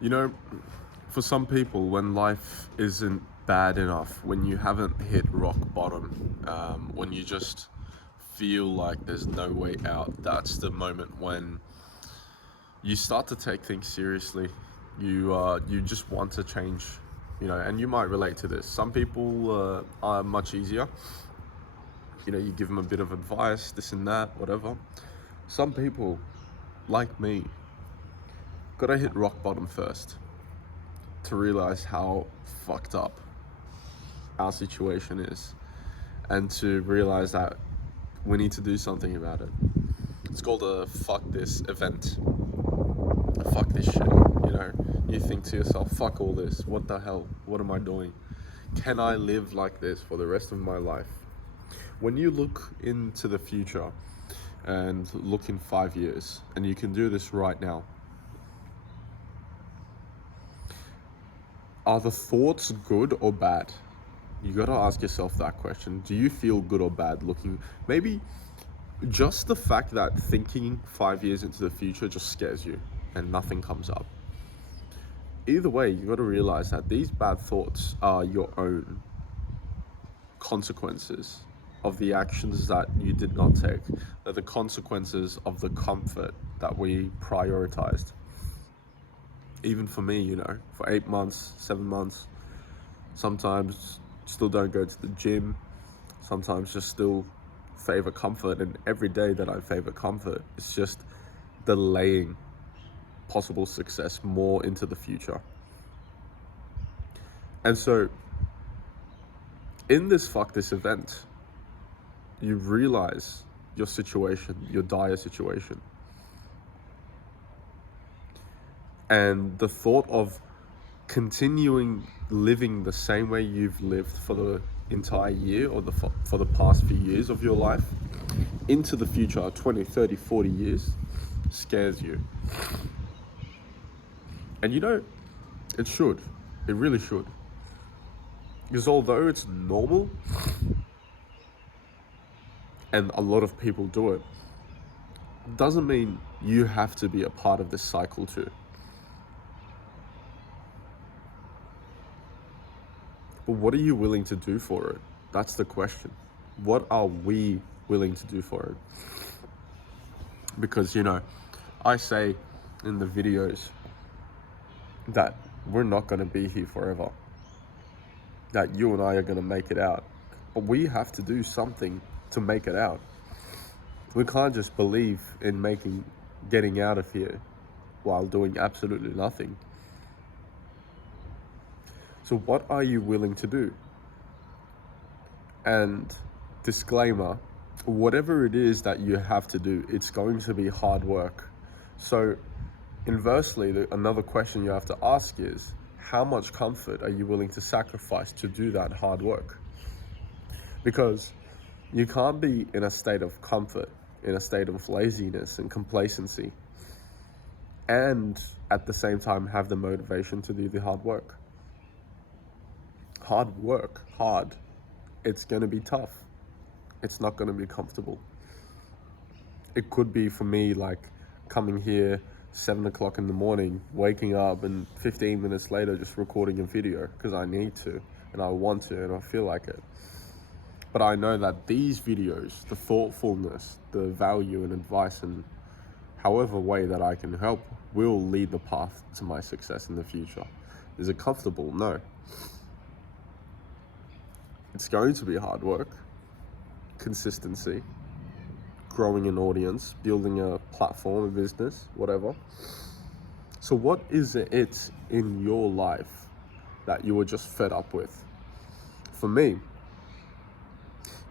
You know, for some people, when life isn't bad enough, when you haven't hit rock bottom, when you just feel like there's no way out, that's the moment when you start to take things seriously. You just want to change, and you might relate to this. Some people are much easier. You give them a bit of advice, this and that, whatever. Some people, like me, gotta hit rock bottom first to realize how fucked up our situation is, and to realize that we need to do something about it. It's called a fuck this event. Fuck this shit. You think to yourself, fuck all this. What the hell? What am I doing? Can I live like this for the rest of my life? When you look into the future and look in 5 years, and you can do this right now, are the thoughts good or bad? You gotta ask yourself that question. Do you feel good or bad looking? Maybe just the fact that thinking 5 years into the future just scares you and nothing comes up. Either way, you gotta realize that these bad thoughts are your own consequences of the actions that you did not take. They're the consequences of the comfort that we prioritized. Even for me, for 8 months, 7 months, sometimes still don't go to the gym, sometimes just still favor comfort. And every day that I favor comfort, it's just delaying possible success more into the future. And so, in this fuck this event, you realize your situation, your dire situation. And the thought of continuing living the same way you've lived for the entire year, or for the past few years of your life into the future, 20, 30, 40 years, scares you. And it should. It really should. Because although it's normal, and a lot of people do it, doesn't mean you have to be a part of this cycle too. But what are you willing to do for it? That's the question. What are we willing to do for it? Because, I say in the videos that we're not going to be here forever, that you and I are going to make it out. But we have to do something to make it out. We can't just believe in getting out of here while doing absolutely nothing. So what are you willing to do? And disclaimer, whatever it is that you have to do, it's going to be hard work. So inversely, another question you have to ask is, how much comfort are you willing to sacrifice to do that hard work? Because you can't be in a state of comfort, in a state of laziness and complacency, and at the same time have the motivation to do the hard work. Hard. It's going to be tough. It's not going to be comfortable. It could be for me like coming here 7 o'clock in the morning, waking up, and 15 minutes later just recording a video because I need to and I want to and I feel like it. But I know that these videos, the thoughtfulness, the value and advice, and however way that I can help, will lead the path to my success in the future. Is it comfortable? No. It's going to be hard work, consistency, growing an audience, building a platform, a business, whatever. So what is it in your life that you were just fed up with? For me,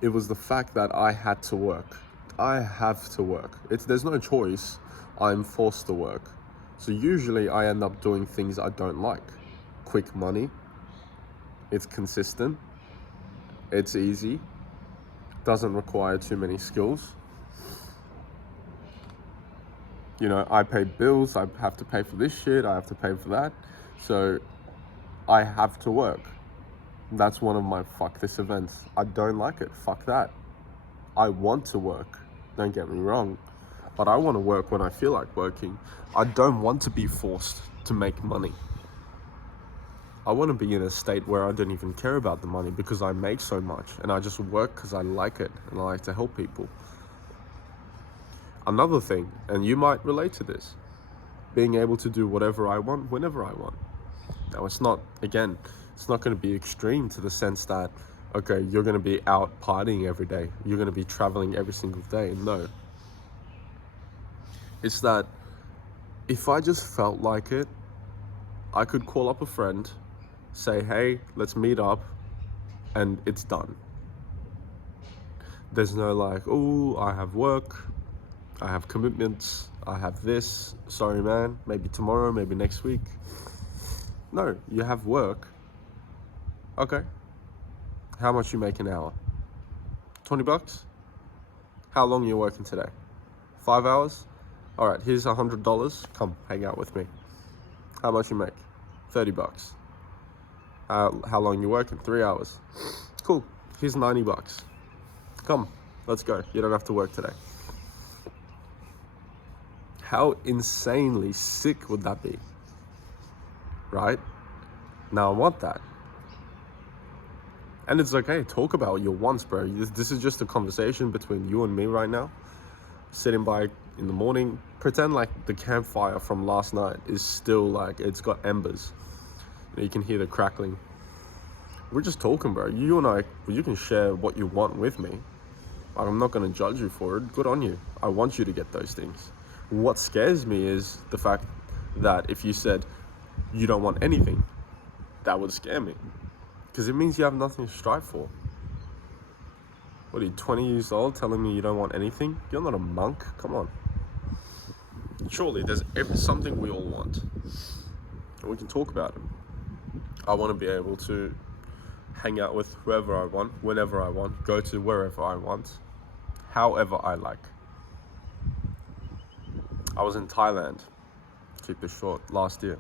it was the fact that I had to work. I have to work. There's no choice. I'm forced to work. So usually I end up doing things I don't like. Quick money. It's consistent. It's easy. Doesn't require too many skills. I pay bills. I have to pay for this shit. I have to pay for that. So I have to work. That's one of my fuck this events. I don't like it. Fuck that. I want to work. Don't get me wrong. But I want to work when I feel like working. I don't want to be forced to make money. I want to be in a state where I don't even care about the money because I make so much and I just work because I like it and I like to help people. Another thing, and you might relate to this, being able to do whatever I want, whenever I want. Now, it's not going to be extreme to the sense that, okay, you're going to be out partying every day. You're going to be traveling every single day. No. It's that if I just felt like it, I could call up a friend, say, hey, let's meet up, and it's done. There's no like, oh, I have work, I have commitments, I have this, sorry man, maybe tomorrow, maybe next week. No, you have work. Okay. How much you make an hour? $20? How long are you working today? 5 hours? All right, here's $100. Come hang out with me. How much you make? $30. How long you working? 3 hours. Cool. Here's $90. Come, let's go. You don't have to work today. How insanely sick would that be? Right? Now I want that. And it's okay, talk about your wants, bro. This is just a conversation between you and me right now. Sitting by in the morning, pretend like the campfire from last night is still like, it's got embers. You can hear the crackling. We're just talking, bro. You and I, you can share what you want with me. Like, I'm not gonna judge you for it. Good on you. I want you to get those things. What scares me is the fact that if you said you don't want anything, that would scare me. Because it means you have nothing to strive for. What are you, 20 years old, telling me you don't want anything? You're not a monk, come on. Surely there's something we all want. And we can talk about it. I want to be able to hang out with whoever I want, whenever I want, go to wherever I want, however I like. I was in Thailand, keep this short, last year.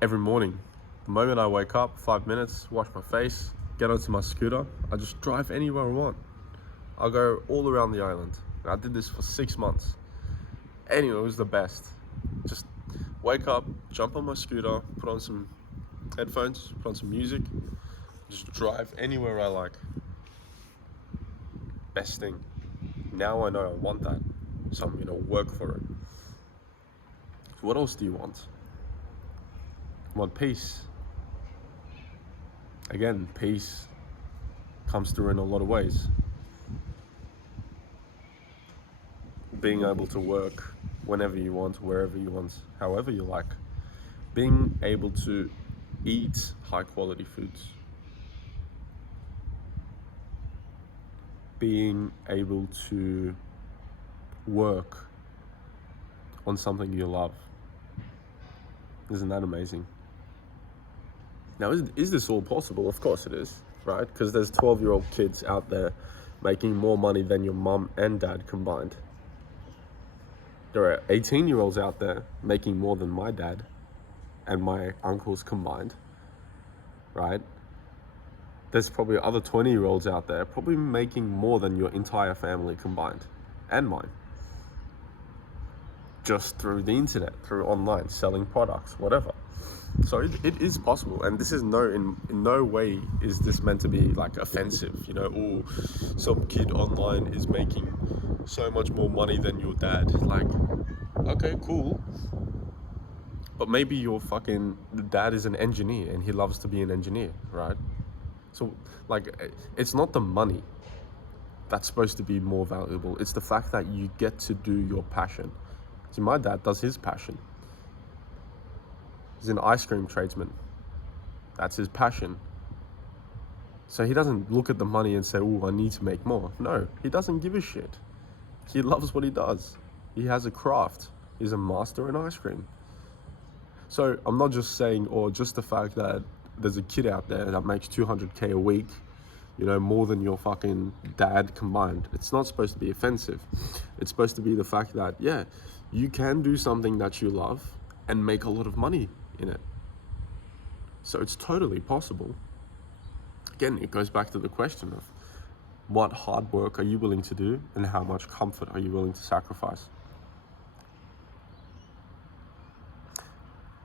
Every morning, the moment I wake up, 5 minutes, wash my face, get onto my scooter, I just drive anywhere I want. I'll go all around the island. I did this for 6 months. Anyway, it was the best. Just wake up, jump on my scooter, put on some headphones, put on some music, just drive anywhere I like. Best thing. Now I know I want that, so I'm gonna work for it. So what else do you want? I want peace. Again, peace comes through in a lot of ways. Being able to work whenever you want, wherever you want, however you like. Being able to eat high quality foods. Being able to work on something you love. Isn't that amazing? Now, is this all possible? Of course it is, right? Because there's 12-year-old kids out there making more money than your mum and dad combined. There are 18-year-olds out there making more than my dad and my uncles combined, right? There's probably other 20-year-olds out there probably making more than your entire family combined, and mine. Just through the internet, through online, selling products, whatever. So it is possible, and this is in no way is this meant to be like offensive, you know, oh, some kid online is making so much more money than your dad. Like, okay, cool. But maybe your fucking dad is an engineer and he loves to be an engineer, right? So, like, it's not the money that's supposed to be more valuable. It's the fact that you get to do your passion. See, my dad does his passion. He's an ice cream tradesman. That's his passion. So he doesn't look at the money and say, oh, I need to make more. No, he doesn't give a shit. He loves what he does. He has a craft. He's a master in ice cream. So I'm not just saying, or just the fact that there's a kid out there that makes 200K a week, you know, more than your fucking dad combined. It's not supposed to be offensive. It's supposed to be the fact that, yeah, you can do something that you love and make a lot of money in it. So it's totally possible. Again, it goes back to the question of what hard work are you willing to do and how much comfort are you willing to sacrifice?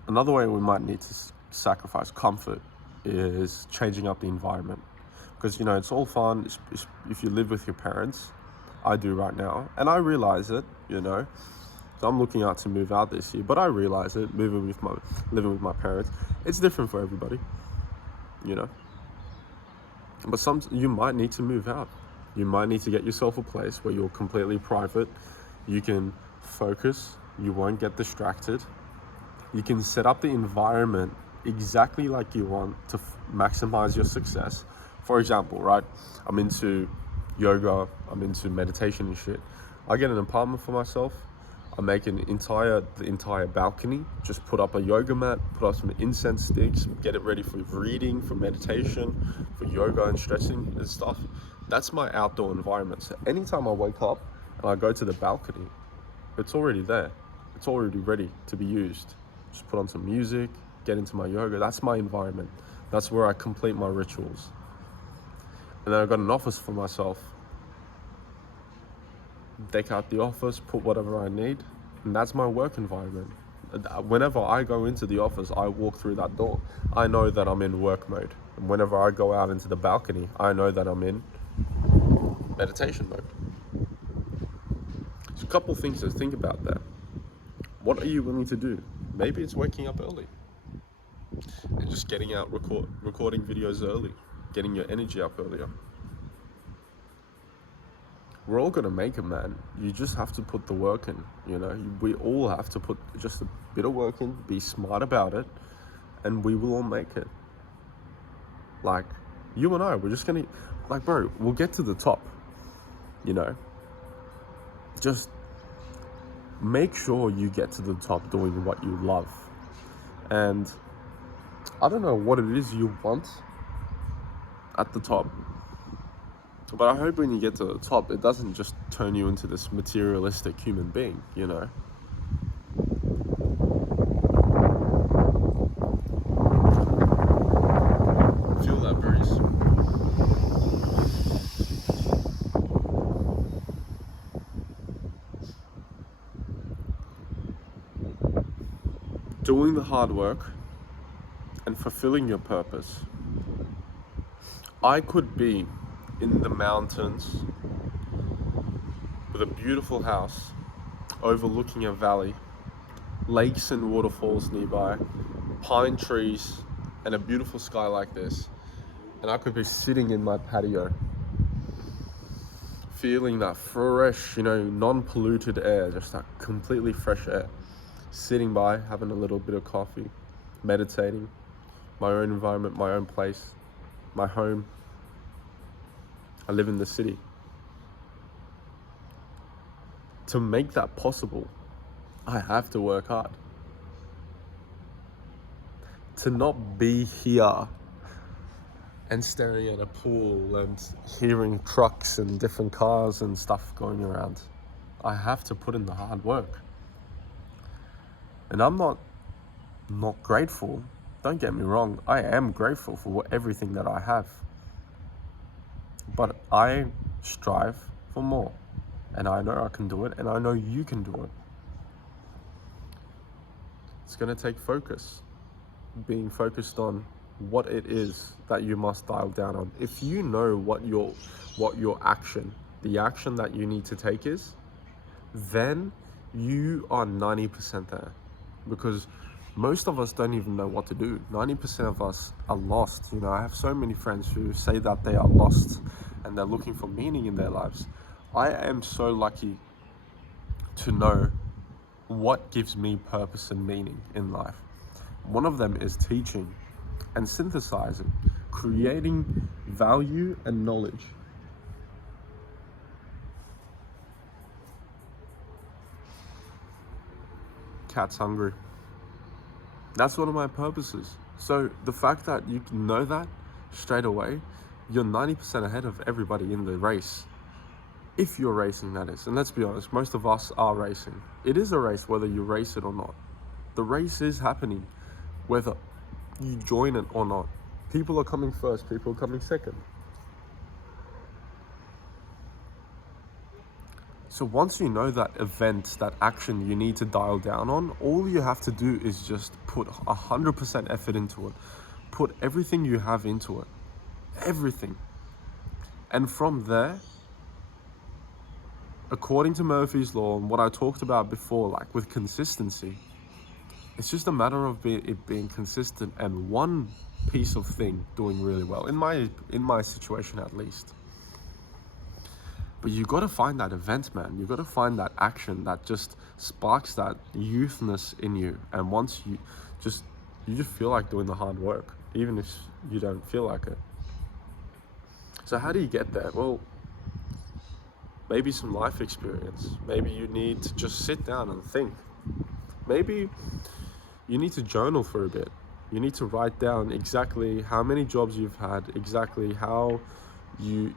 Another way we might need to sacrifice comfort is changing up the environment. Because, it's all fun if you live with your parents. I do right now. And I realize it, So I'm looking out to move out this year. But I realize it, living with my parents, it's different for everybody, But you might need to move out. You might need to get yourself a place where you're completely private. You can focus. You won't get distracted. You can set up the environment exactly like you want to maximize your success. For example, right? I'm into yoga. I'm into meditation and shit. I get an apartment for myself. I make the entire balcony, just put up a yoga mat, put up some incense sticks, get it ready for reading, for meditation, for yoga and stretching and stuff. That's my outdoor environment. So anytime I wake up and I go to the balcony, it's already there. It's already ready to be used. Just put on some music, get into my yoga. That's my environment. That's where I complete my rituals. And then I've got an office for myself. Deck out the office, put whatever I need, and that's my work environment. Whenever I go into the office, I walk through that door, I know that I'm in work mode. And whenever I go out into the balcony, I know that I'm in meditation mode. There's a couple things to think about there. What are you willing to do? Maybe it's waking up early and just getting out recording videos early, getting your energy up earlier. We're all gonna make it, man. You just have to put the work in, We all have to put just a bit of work in, be smart about it, and we will all make it. Like, you and I, we're just gonna, bro, we'll get to the top, Just make sure you get to the top doing what you love. And I don't know what it is you want at the top, but I hope when you get to the top, it doesn't just turn you into this materialistic human being, Feel that breeze. Doing the hard work and fulfilling your purpose. I could be in the mountains with a beautiful house overlooking a valley, lakes and waterfalls nearby, pine trees, and a beautiful sky like this. And I could be sitting in my patio, feeling that fresh, non-polluted air, just that completely fresh air. Sitting by, having a little bit of coffee, meditating, my own environment, my own place, my home. I live in the city. To make that possible, I have to work hard. To not be here and staring at a pool and hearing trucks and different cars and stuff going around, I have to put in the hard work. And I'm not grateful. Don't get me wrong. I am grateful for everything that I have. But I strive for more. And I know I can do it. And I know you can do it. It's going to take focus. Being focused on what it is that you must dial down on. If you know what your action, the action that you need to take is, then you are 90% there. Because most of us don't even know what to do. 90% of us are lost. I have so many friends who say that they are lost and they're looking for meaning in their lives. I am so lucky to know what gives me purpose and meaning in life. One of them is teaching and synthesizing, creating value and knowledge. Cat's hungry. That's one of my purposes. So the fact that you can know that straight away, you're 90% ahead of everybody in the race. If you're racing, that is. And let's be honest, most of us are racing. It is a race whether you race it or not. The race is happening whether you join it or not. People are coming first, people are coming second. So once you know that event, that action you need to dial down on, all you have to do is just put 100% effort into it. Put everything you have into it. Everything. And from there, according to Murphy's Law and what I talked about before, like with consistency, it's just a matter of it being consistent and one piece of thing doing really well, in my situation at least. But you got to find that event, man. You got to find that action that just sparks that youthness in you. And once you just feel like doing the hard work, even if you don't feel like it. So how do you get there? Well, maybe some life experience. Maybe you need to just sit down and think. Maybe you need to journal for a bit. You need to write down exactly how many jobs you've had, exactly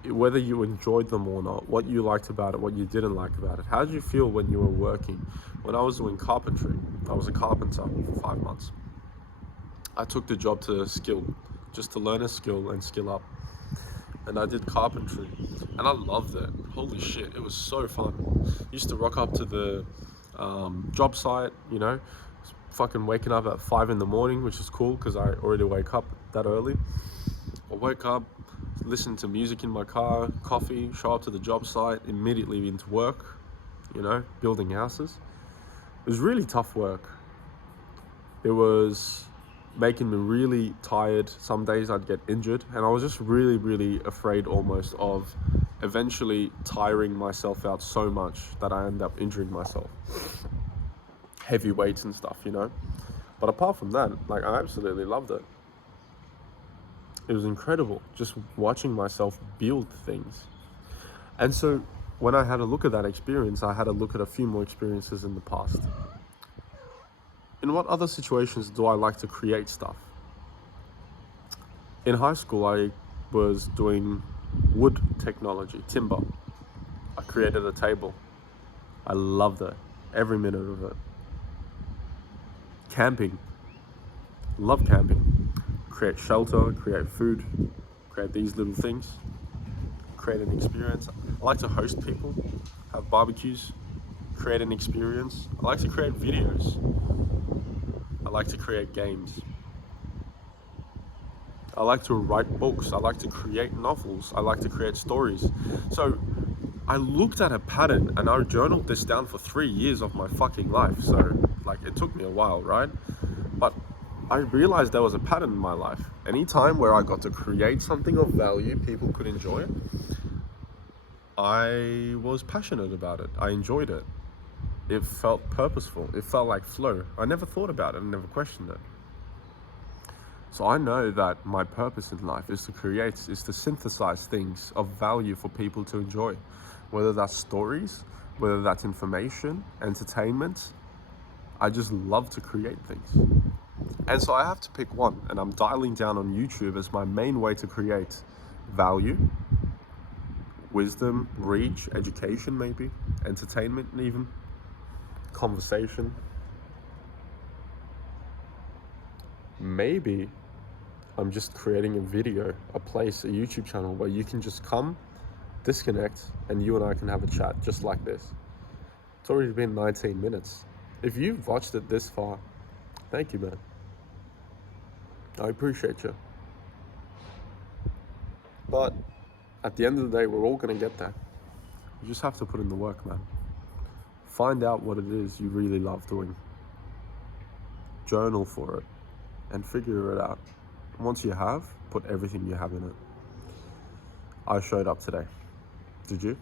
whether you enjoyed them or not, what you liked about it, what you didn't like about it. How did you feel when you were working? When I was doing carpentry, I was a carpenter for 5 months. I took the job just to learn a skill and skill up. And I did carpentry, and I loved it. Holy shit, it was so fun. Used to rock up to the job site, fucking waking up at 5 in the morning, which is cool because I already wake up that early. I wake up, listen to music in my car, coffee, show up to the job site, immediately into work, building houses. It was really tough work. It was making me really tired. Some days I'd get injured, and I was just really, really afraid almost of eventually tiring myself out so much that I end up injuring myself. Heavy weights and stuff, But apart from that, I absolutely loved it. It was incredible just watching myself build things. And so when I had a look at that experience, I had a look at a few more experiences in the past. In what other situations do I like to create stuff? In high school, I was doing wood technology, timber. I created a table. I loved it, every minute of it. Camping. Love camping. Create shelter, create food, create these little things, create an experience. I like to host people, have barbecues, create an experience. I like to create videos. I like to create games. I like to write books. I like to create novels. I like to create stories. So I looked at a pattern, and I journaled this down for 3 years of my fucking life. So it took me a while, right? But I realized there was a pattern in my life. Anytime where I got to create something of value, people could enjoy it, I was passionate about it. I enjoyed it. It felt purposeful. It felt like flow. I never thought about it. I never questioned it. So I know that my purpose in life is to synthesize things of value for people to enjoy. Whether that's stories, whether that's information, entertainment. I just love to create things. And so I have to pick one, and I'm dialing down on YouTube as my main way to create value, wisdom, reach, education maybe, entertainment even, conversation. Maybe I'm just creating a video, a YouTube channel where you can just come, disconnect, and you and I can have a chat just like this. It's already been 19 minutes. If you've watched it this far, thank you, man. I appreciate you. But at the end of the day, we're all going to get there. You just have to put in the work, man. Find out what it is you really love doing. Journal for it and figure it out. Once you have, put everything you have in it. I showed up today. Did you?